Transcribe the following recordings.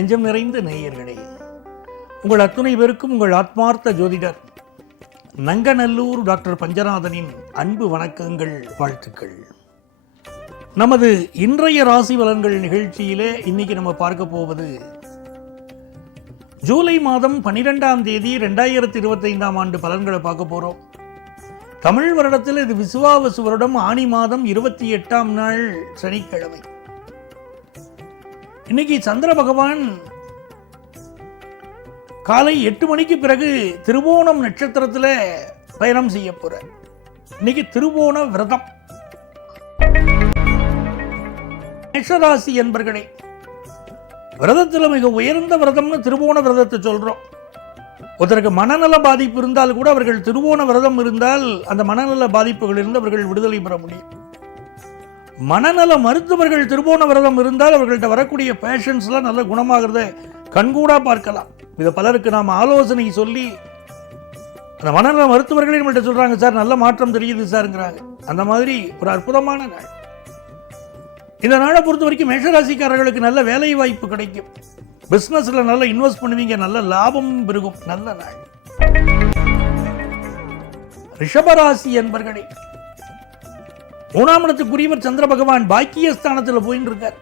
நெஞ்சம் நிறைந்த நேயர்களே உங்கள் அத்துணை பேருக்கும் உங்கள் ஆத்மார்த்த ஜோதிடர் நங்கநல்லூர் டாக்டர் பஞ்சநாதனின் அன்பு வணக்கங்கள் வாழ்த்துக்கள். நமது இன்றைய ராசி பலன்கள் நிகழ்ச்சியிலே இன்னைக்கு நம்ம பார்க்க போவது ஜூலை மாதம் பன்னிரெண்டாம் தேதி ரெண்டாயிரத்தி இருபத்தைந்தாம் ஆண்டு பலன்களை பார்க்க போறோம். தமிழ் வருடத்தில் இது விசுவாவசு வருடம் ஆணி மாதம் இருபத்தி எட்டாம் நாள் சனிக்கிழமை. இன்னைக்கு சந்திர பகவான் காலை எட்டு மணிக்கு பிறகு திருவோணம் நட்சத்திரத்தில் பயணம் செய்ய போறார். இன்னைக்கு திருவோண விரதம். மேஷராசி என்பர்களே விரதத்தில் மிக உயர்ந்த விரதம்னு திருவோண விரதத்தை சொல்றோம். ஒருத்தருக்கு மனநல பாதிப்பு இருந்தால் கூட அவர்கள் திருவோண விரதம் இருந்தால் அந்த மனநல பாதிப்புகளிலிருந்து அவர்கள் விடுதலை பெற முடியும். மனநல மருத்துவர்கள் திருவோண விரதம் இருந்தால் அவர்கள்ட்ட வரக்கூடிய பேஷன்ஸ்லாம் நல்ல குணமாகிறத கண்கூடா பார்க்கலாம். இதை பலருக்கு நாம் ஆலோசனை சொல்லி அந்த மனநல மருத்துவர்களே நம்மள்ட்ட சொல்றாங்க சார் நல்ல மாற்றம் தெரியுது சார்ங்கிறாங்க அந்த மாதிரி ஒரு அற்புதமான நாள். இந்த நாளை பொறுத்த வரைக்கும் மேஷராசிக்காரர்களுக்கு நல்ல வேலை வாய்ப்பு கிடைக்கும். பிஸ்னஸில் நல்லா இன்வெஸ்ட் பண்ணுவீங்க நல்ல லாபம் பெருகும் நல்ல நாள். ரிஷபராசி என்பர்களே மூணாம் இடத்துக்குரியவர் சந்திர பகவான் பாக்கியஸ்தானத்தில் போயின்னு இருக்கார்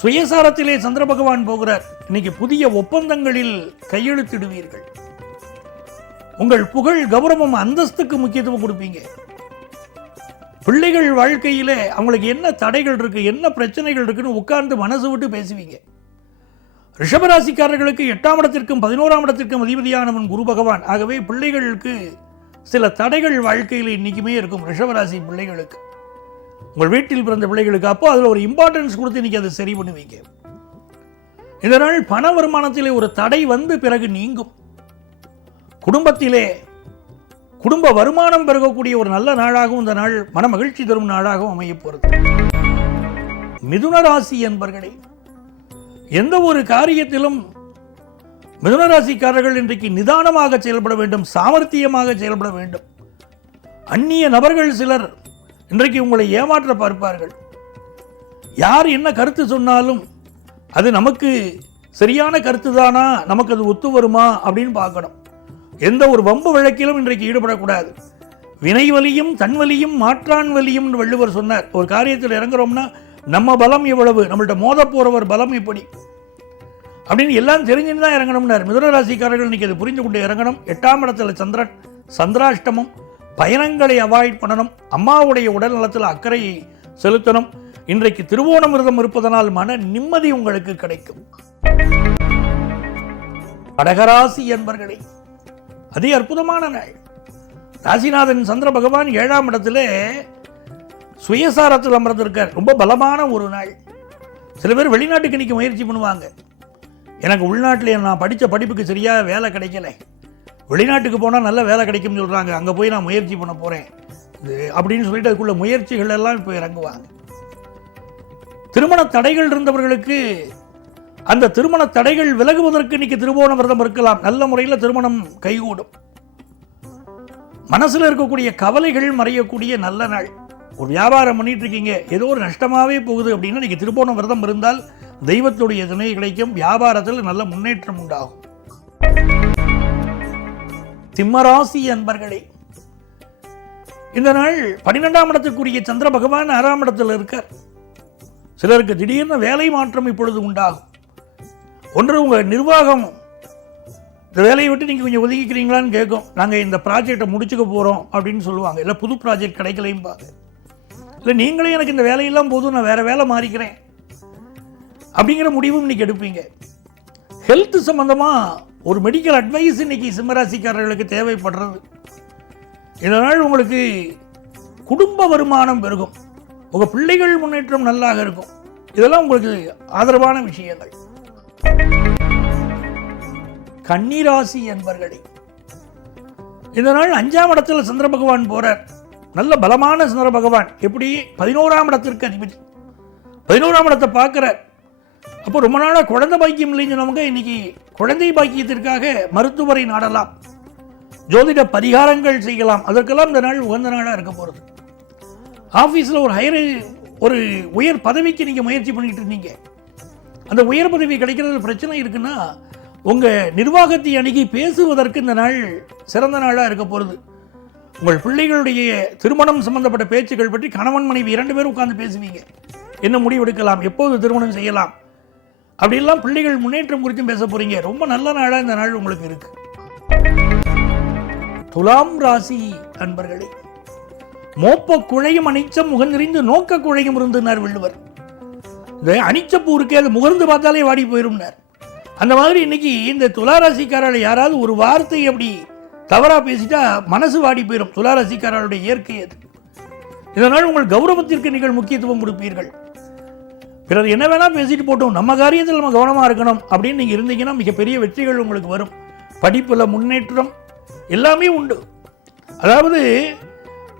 சுயசாரத்திலே சந்திர பகவான் போகிறார். இன்னைக்கு புதிய ஒப்பந்தங்களில் கையெழுத்திடுவீர்கள். உங்கள் புகழ் கௌரவம் அந்தஸ்துக்கு முக்கியத்துவம் கொடுப்பீங்க. பிள்ளைகள் வாழ்க்கையிலே அவங்களுக்கு என்ன தடைகள் இருக்கு என்ன பிரச்சனைகள் இருக்குன்னு உட்கார்ந்து மனசு விட்டு பேசுவீங்க. ரிஷபராசிக்காரர்களுக்கு எட்டாம் இடத்திற்கும் பதினோராம் இடத்திற்கும் அதிபதியானவன் குரு பகவான். ஆகவே பிள்ளைகளுக்கு சில தடைகள் வாழ்க்கையில் இன்னைக்குமே இருக்கும் ரிஷபராசி பிள்ளைகளுக்கு. உங்கள் வீட்டில் பிறந்த பிள்ளைகளுக்கு அப்போ அதில் ஒரு இம்பார்ட்டன்ஸ் கொடுத்து இன்னைக்கு அதை சரி பண்ணுவீங்க. இதனால் பண வருமானத்திலே ஒரு தடை வந்து பிறகு நீங்கும். குடும்பத்திலே குடும்ப வருமானம் பெருகக்கூடிய ஒரு நல்ல நாளாகவும் இந்த நாள் மன மகிழ்ச்சி தரும் நாளாகவும் அமையப் போகிறது மிதுன ராசி என்பர்களே எந்த ஒரு காரியத்திலும் மிதனராசிக்காரர்கள் இன்றைக்கு நிதானமாக செயல்பட வேண்டும் சாமர்த்தியமாக செயல்பட வேண்டும். அந்நிய நபர்கள் சிலர் இன்றைக்கு உங்களை ஏமாற்ற பார்ப்பார்கள். யார் என்ன கருத்து சொன்னாலும் அது நமக்கு சரியான கருத்து தானா நமக்கு அது ஒத்து வருமா அப்படின்னு பார்க்கணும். எந்த ஒரு வம்பு வழக்கிலும் இன்றைக்கு ஈடுபடக்கூடாது. வினை வலியும் தன் வலியும் மாற்றான் வலியும் வள்ளுவர் சொன்னார். ஒரு காரியத்தில் இறங்குறோம்னா நம்ம பலம் எவ்வளவு? நம்மள்ட்ட மோத போறவர் பலம் எப்படி? அப்படின்னு எல்லாம் தெரிஞ்சுன்னு தான் இறங்கணும்னார். மிதுனராசிக்காரர்கள் ராசிக்காரர்கள் இன்னைக்கு அது புரிந்து கொண்டு இறங்கணும். எட்டாம் இடத்துல சந்திரன் சந்திராஷ்டமம் பயணங்களை அவாய்ட் பண்ணணும். அம்மாவுடைய உடல் நலத்தில் அக்கறையை செலுத்தணும். இன்றைக்கு திருவோணம் விரதம் இருப்பதனால் மன நிம்மதி உங்களுக்கு கிடைக்கும். கடகராசி என்பர்களே அதி அற்புதமான நாள். ராசிநாதன் சந்திர பகவான் ஏழாம் இடத்துல சுயசாரத்தில் அமர்ந்திருக்கார். ரொம்ப பலமான ஒரு நாள். சில பேர் வெளிநாட்டுக்கு இன்னைக்கு முயற்சி பண்ணுவாங்க. எனக்கு உள்நாட்டில் நான் படித்த படிப்புக்கு சரியாக வேலை கிடைக்கல. வெளிநாட்டுக்கு போனால் நல்ல வேலை கிடைக்கும்னு சொல்கிறாங்க அங்கே போய் நான் முயற்சி பண்ண போகிறேன் இது அப்படின்னு சொல்லிட்டு அதுக்குள்ள முயற்சிகள் எல்லாம் இப்போ இறங்குவாங்க. திருமண தடைகள் இருந்தவர்களுக்கு அந்த திருமண தடைகள் விலகுவதற்கு இன்னைக்கு திருவோண விரதம் இருக்கலாம். நல்ல முறையில் திருமணம் கைகூடும். மனசில் இருக்கக்கூடிய கவலைகள் மறையக்கூடிய நல்ல நாள். ஒரு வியாபாரம் பண்ணிட்டு இருக்கீங்க. ஏதோ ஒரு நஷ்டமாகவே போகுது அப்படின்னா இன்னைக்கு திருபோணம் விரதம் இருந்தால் தெய்வத்துடைய துணை கிடைக்கும் வியாபாரத்தில் நல்ல முன்னேற்றம் உண்டாகும். சிம்மராசி அன்பர்களே இந்த நாள் பன்னிரெண்டாம் இடத்துக்குரிய சந்திர பகவான் ஆறாம் இடத்தில் இருக்கார். சிலருக்கு திடீர்னு வேலை மாற்றம் இப்பொழுது உண்டாகும். ஒன்று உங்கள் நிர்வாகம். இந்த வேலையை விட்டு நீங்கள் கொஞ்சம் ஒதுக்கிக்கிறீங்களான்னு கேட்கும். நாங்கள் இந்த ப்ராஜெக்டை முடிச்சுக்க போகிறோம் அப்படின்னு சொல்லுவாங்க. இல்லை புது ப்ராஜெக்ட் கிடைக்கலையும் பாருங்க. இல்லை நீங்களே எனக்கு இந்த வேலையெல்லாம் போதும் நான் வேறு வேலை மாறிக்கிறேன். அப்படிங்கிற முடிவும் இன்னைக்கு எடுப்பீங்க. ஹெல்த் சம்மந்தமாக ஒரு மெடிக்கல் அட்வைஸ் இன்னைக்கு சிம்மராசிக்காரர்களுக்கு தேவைப்படுறது. இதனால் உங்களுக்கு குடும்ப வருமானம் பெருகும். உங்கள் பிள்ளைகள் முன்னேற்றம் நல்லாக இருக்கும். இதெல்லாம் உங்களுக்கு ஆதரவான விஷயங்கள். கன்னிராசி என்பர்களே இந்த நாள் அஞ்சாம் இடத்துல சந்திர பகவான் போகிறார் நல்ல பலமான சந்திர பகவான். எப்படி? பதினோராம் இடத்திற்கு அதிபதி. பதினோராம் இடத்தை பார்க்குறார். அப்போ ரொம்ப நாளாக குழந்தை பாக்கியம் இல்லைன்னு சொன்னவங்க இன்னைக்கு குழந்தை பாக்கியத்திற்காக மருத்துவரை நாடலாம். ஜோதிட பரிகாரங்கள் செய்யலாம். அதற்கெல்லாம் இந்த நாள் உகந்த நாளாக இருக்க போகிறது ஆஃபீஸில் ஒரு ஹையர் ஒரு உயர் பதவிக்கு நீங்கள் முயற்சி பண்ணிட்டு இருந்தீங்க. அந்த உயர் பதவி கிடைக்கிறது பிரச்சனை இருக்குன்னா உங்கள் நிர்வாகத்தை அணுகி பேசுவதற்கு இந்த நாள் சிறந்த நாளாக இருக்க போகிறது உங்கள் பிள்ளைகளுடைய திருமணம் சம்பந்தப்பட்ட பேச்சுக்கள் பற்றி கணவன் மனைவி இரண்டு பேரும் உட்கார்ந்து பேசுவீங்க. என்ன முடிவெடுக்கலாம்? எப்போது திருமணம் செய்யலாம்? அப்படியெல்லாம் பிள்ளைகள் முன்னேற்றம் குறித்தும் பேச போறீங்க. ரொம்ப நல்ல நாளாக இந்த நாள் உங்களுக்கு இருக்கு. துலாம் ராசி அன்பர்களே மோப்ப குழையும் அனிச்சம் முகந்திரிந்து நோக்க குழையும் இருந்தனார் வள்ளுவர். இந்த அனிச்சப்பூ இருக்கே அது முகர்ந்து பார்த்தாலே வாடி போயிரும்னார். அந்த மாதிரி இன்னைக்கு இந்த துளாராசிக்காரால் யாராவது ஒரு வார்த்தை அப்படி தவறா பேசிட்டா மனசு வாடி போயிடும் துளாராசிக்காரர்களுடைய இயற்கை அது. இதனால் உங்கள் கௌரவத்திற்கு நீங்கள் முக்கியத்துவம் கொடுப்பீர்கள். பிறர் என்ன வேணால் பேசிட்டு போட்டோம். நம்ம காரியத்தில் நம்ம கவனமா இருக்கணும். அப்படின்னு நீங்க இருந்தீங்கன்னா மிகப்பெரிய வெற்றிகள் உங்களுக்கு வரும். படிப்புல முன்னேற்றம் எல்லாமே உண்டு. அதாவது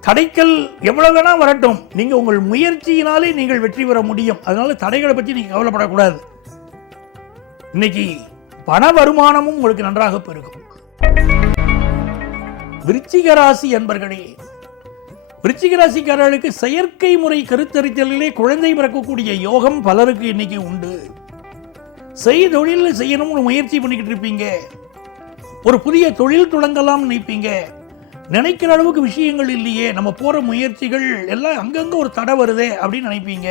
தடைக்கல் எவ்வளவு வேணால் வரட்டும். நீங்க உங்கள் முயற்சியினாலே நீங்கள் வெற்றி பெற முடியும். அதனால தடைகளை பற்றி நீங்க கவலைப்படக்கூடாது. இன்னைக்கு பண வருமானமும் உங்களுக்கு நன்றாக பெருகும். விருச்சிக ராசி என்பர்களே விருச்சிக ராசிக்காரர்களுக்கு செயற்கை முறை கருத்தரித்தலிலே குழந்தை பிறக்கக்கூடிய யோகம் பலருக்கு இன்னைக்கு உண்டு. செய் தொழில் செய்யணும்னு முயற்சி பண்ணிக்கிட்டு இருப்பீங்க. ஒரு புதிய தொழில் தொடங்கலாம் நினைப்பீங்க. நினைக்கிற அளவுக்கு விஷயங்கள் இல்லையே. நம்ம போகிற முயற்சிகள் எல்லாம் அங்கங்கே ஒரு தடை வருதே அப்படின்னு நினைப்பீங்க.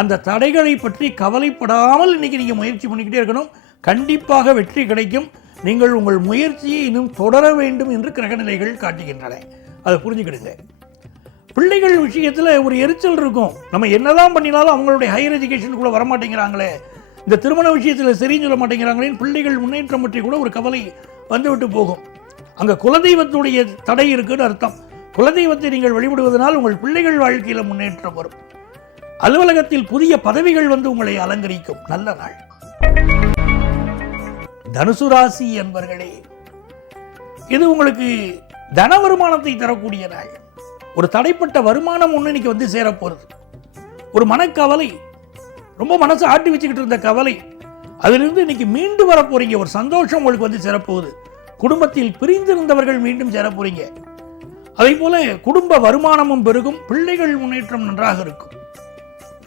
அந்த தடைகளை பற்றி கவலைப்படாமல் இன்னைக்கு நீங்கள் முயற்சி பண்ணிக்கிட்டே இருக்கணும். கண்டிப்பாக வெற்றி கிடைக்கும். நீங்கள் உங்கள் முயற்சியை இன்னும் தொடர வேண்டும் என்று கிரகநிலைகள் காட்டுகின்றன. அதை புரிஞ்சுக்கிடுங்க. பிள்ளைகள் விஷயத்தில் ஒரு எரிச்சல் இருக்கும். நம்ம என்னதான் பண்ணினாலும் அவங்களுடைய ஹையர் எஜுகேஷனுக்குள்ள வரமாட்டேங்கிறாங்களே. இந்த திருமண விஷயத்தில் சரின்னு சொல்ல மாட்டேங்கிறாங்களேன்னு பிள்ளைகள் முன்னேற்றம் பற்றி கூட ஒரு கவலை வந்துவிட்டு போகும். அங்கே குலதெய்வத்துடைய தடை இருக்குன்னு அர்த்தம். குலதெய்வத்தை நீங்கள் வழிபடுவதனால் உங்கள் பிள்ளைகள் வாழ்க்கையில் முன்னேற்றம் வரும். அலுவலகத்தில் புதிய பதவிகள் வந்து உங்களை அலங்கரிக்கும். நல்ல நாள். தனுசு ராசி என்பர்களே இது உங்களுக்கு தன வருமானத்தை தரக்கூடிய நாள். ஒரு தடைப்பட்ட வருமானம் ஒன்று இன்னைக்கு வந்து சேரப்போகிறது ஒரு மனக்கவலை ரொம்ப மனசு ஆட்டி வச்சுக்கிட்டு இருந்த கவலை அதிலிருந்து இன்னைக்கு மீண்டு வர போறீங்க. ஒரு சந்தோஷம் உங்களுக்கு வந்து சேரப்போகுது. குடும்பத்தில் பிரிந்திருந்தவர்கள் மீண்டும் சேரப்போறீங்க. அதே போல குடும்ப வருமானமும் பெருகும் பிள்ளைகள் முன்னேற்றம் நன்றாக இருக்கும்.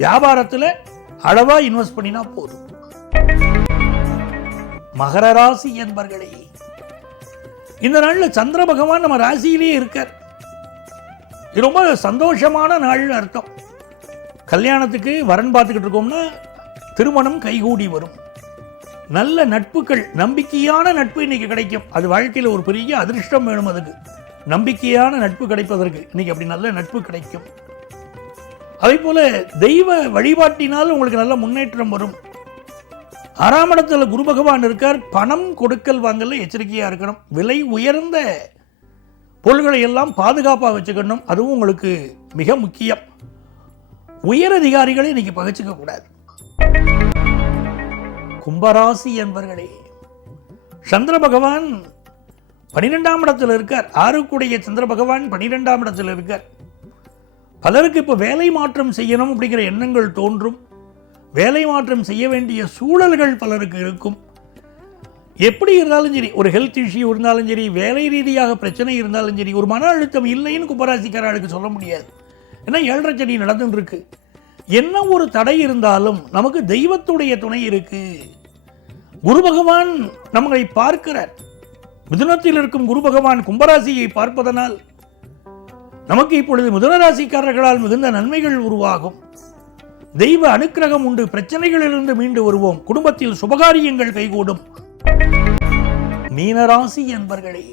வியாபாரத்தில் அளவா இன்வெஸ்ட் பண்ணினா போதும். மகர ராசி என்பர்களே இந்த நாள்ல சந்திர பகவான் நம்ம ராசியிலேயே இருக்கார். இது ரொம்ப சந்தோஷமான நாள்னு அர்த்தம். கல்யாணத்துக்கு வரன் பார்த்துக்கிட்டு இருக்கோம்னா திருமணம் கைகூடி வரும். நல்ல நட்புகள் நம்பிக்கையான நட்பு இன்னைக்கு கிடைக்கும். அது வாழ்க்கையில் ஒரு பெரிய அதிர்ஷ்டம் வேணும் அதுக்கு. நம்பிக்கையான நட்பு கிடைப்பதற்கு இன்னைக்கு அப்படி நல்ல நட்பு கிடைக்கும். அதே போல தெய்வ வழிபாட்டினால் உங்களுக்கு நல்ல முன்னேற்றம் வரும். ஆறாம் இடத்துல குரு பகவான் இருக்கார். பணம் கொடுக்கல் வாங்கல எச்சரிக்கையாக இருக்கணும். விலை உயர்ந்த பொருள்களை எல்லாம் பாதுகாப்பாக வச்சுக்கணும். அதுவும் உங்களுக்கு மிக முக்கியம். உயர் அதிகாரிகளை இன்னைக்கு பகைச்சிக்க கூடாது. கும்பராசி என்பர்களே சந்திர பகவான் பனிரெண்டாம் இடத்தில் இருக்கார். ஆறுக்குடைய சந்திர பகவான் பனிரெண்டாம் இடத்தில் இருக்கார். பலருக்கு இப்போ வேலை மாற்றம் செய்யணும் அப்படிங்கிற எண்ணங்கள் தோன்றும். வேலை மாற்றம் செய்ய வேண்டிய சூழல்கள் பலருக்கு இருக்கும். எப்படி இருந்தாலும் சரி ஒரு ஹெல்த் இஷ்யூ இருந்தாலும் சரி வேலை ரீதியாக பிரச்சனை இருந்தாலும் சரி ஒரு மன அழுத்தம் இல்லைன்னு கும்பராசிக்காரர்களுக்கு சொல்ல முடியாது. ஏன்னா ஏழரை சனி நடந்துட்டு இருக்கு என்ன ஒரு தடை இருந்தாலும் நமக்கு தெய்வத்துடைய துணை இருக்கு. குரு பகவான் நம்மளை பார்க்கிறார். மிதுனத்தில் இருக்கும் குரு பகவான் கும்பராசியை பார்ப்பதனால் நமக்கு இப்பொழுது மிதுன ராசிக்காரர்களால் மிகுந்த நன்மைகள் உருவாகும். தெய்வ அனுக்கிரகம் உண்டு பிரச்சனைகளிலிருந்து மீண்டு வருவோம். குடும்பத்தில் சுபகாரியங்கள் கைகூடும். மீனராசி என்பர்களே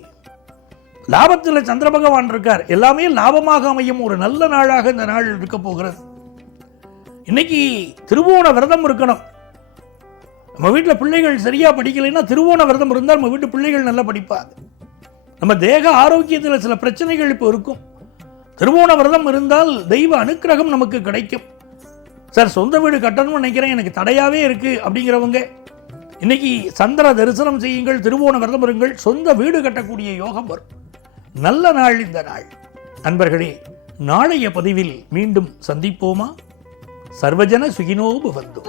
லாபத்தில் சந்திர பகவான் இருக்கார். எல்லாமே லாபமாக அமையும். ஒரு நல்ல நாளாக இந்த நாள் இருக்க போகிறது. இன்னைக்கு திருவோண விரதம் இருக்கணும். நம்ம வீட்டில் பிள்ளைகள் சரியா படிக்கலைன்னா திருவோண விரதம் இருந்தால் நம்ம வீட்டு பிள்ளைகள் நல்லா படிப்பாங்க. நம்ம தேக ஆரோக்கியத்தில் சில பிரச்சனைகள் இப்போ இருக்கும். திருவோண விரதம் இருந்தால் தெய்வ அனுக்கிரகம் நமக்கு கிடைக்கும். சார் சொந்த வீடு கட்டணும்னு நினைக்கிறேன். எனக்கு தடையாவே இருக்கு அப்படிங்கிறவங்க இன்னைக்கு சந்திர தரிசனம் செய்யுங்கள் திருவோண விரதம் இருங்கள் சொந்த வீடு கட்டக்கூடிய யோகம் வரும். நல்ல நாள் இந்த நாள். நண்பர்களே நாளைய பதிவில் மீண்டும் சந்திப்போமா? சர்வஜன சுகினோ வந்து